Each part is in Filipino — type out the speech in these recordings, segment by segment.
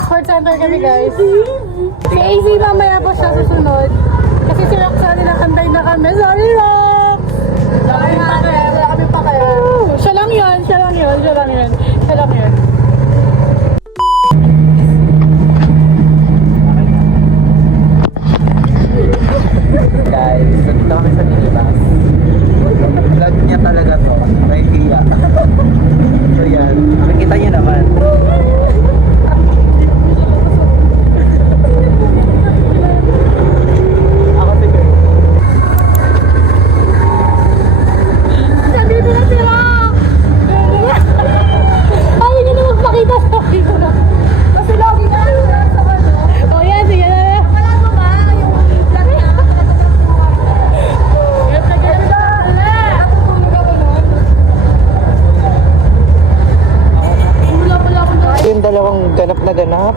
Sport center kami guys. Si AC mamaya po siya susunod. Kasi si Roxanne ninakantay na kami. Sorry Rox! Wala kami pa kaya. Siya lang yun. Guys, nandito kami sa minibus. Vlog niya talaga to. May hiya. So yan, makikita niyo naman. Ako si Kurt. Nandito na sila! Ay, hindi na magpakita sa akin. Kasi lagi na sa ano. Oh yan, sige na. Wala mo ba? Yung vlog niya. Yung dalawang ganap na ganap.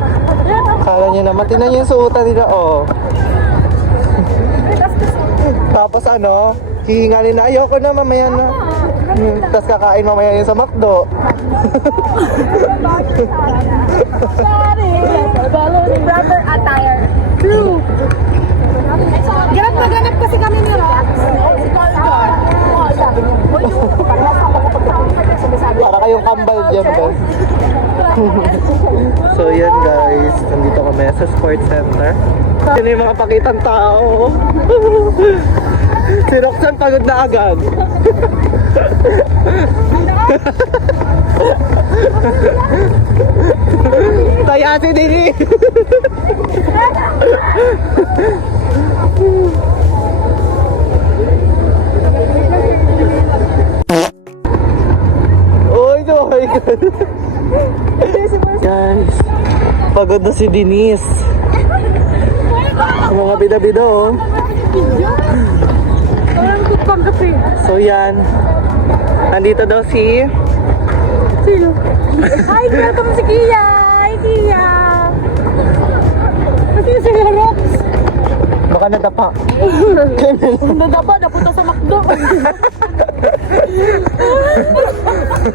Kala niyo naman, tingnan niyo yung suotan nila, oh. Tapos ano, hihingalin na, ayoko na, mamaya na. Tapos kakain mamaya yun sa McDo. Brother attire. True. Ganap na ganap kasi kami ni Rox. Para kayong kambal dyan, boss. So yan guys, nandito kami sa sports center. Yan yung mga pakitang tao. Si Roxanne pagod na agad. Taya si Dini. Oh my God. Guys, pagod na si Denise. Mga bida-bida, oh. So yan, nandito daw si... Sino? Ay, welcome si Kia! Hi, Kia! Kasi si Rox. Baka nadapa. Nadapa, napunta sa McDo.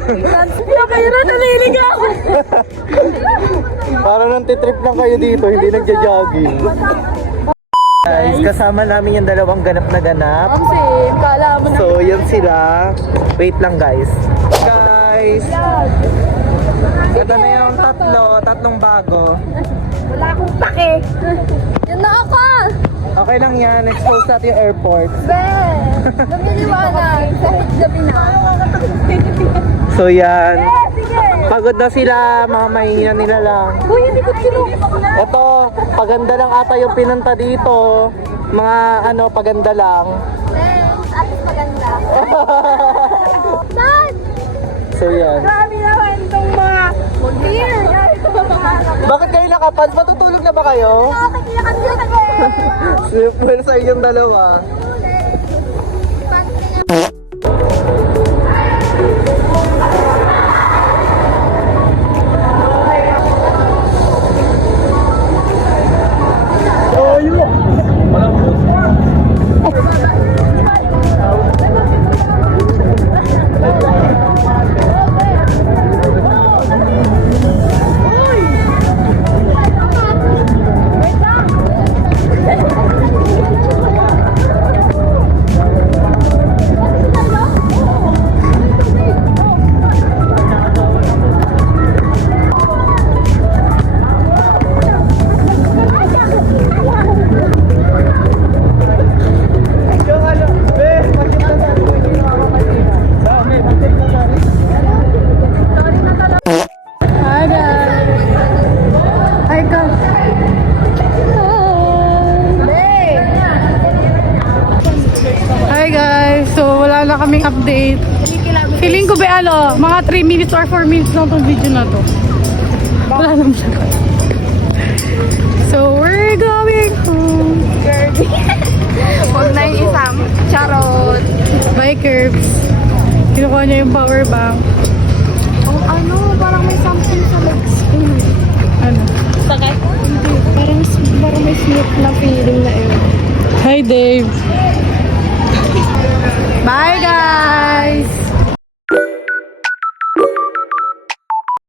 Kaya kayo na naliligaw. Para nang titrip lang kayo dito, hindi nagja-jogging. Guys, kasama namin yung dalawang ganap na ganap. Same, kala mo na. So, yun sila. Wait lang guys. Guys! Ito na yung tatlong bago. Wala akong pake. Yan na ako! Okay lang yan, expose natin yung airport. Lumiliwanag kahit gabi na. So yan, pagod na sila, mga mahinginan nila lang. Uy, hindi ko Ito, paganda lang ata yung pinunta dito. Mga ano, paganda lang. Thanks, atis maganda. Saan? So yan. Grabe naman itong mga deer. Bakit kayo nakapad? Matutulog na ba kayo? Nakakakiyakan din ako. Super sa inyong dalawa. wala kaming update. Feeling ko ba mga 3 minutes or 4 minutes lang itong video na to. Wala naman siya. So, we're going home. Huwag na yung isang charot. Bye, Curbs. Kinukuha niya yung power bank. Oh, ano, parang may something sa legs ko. Ano? Sakit? Hindi, parang may sweet na feeling na yun. Hi, Dave. Bye, guys!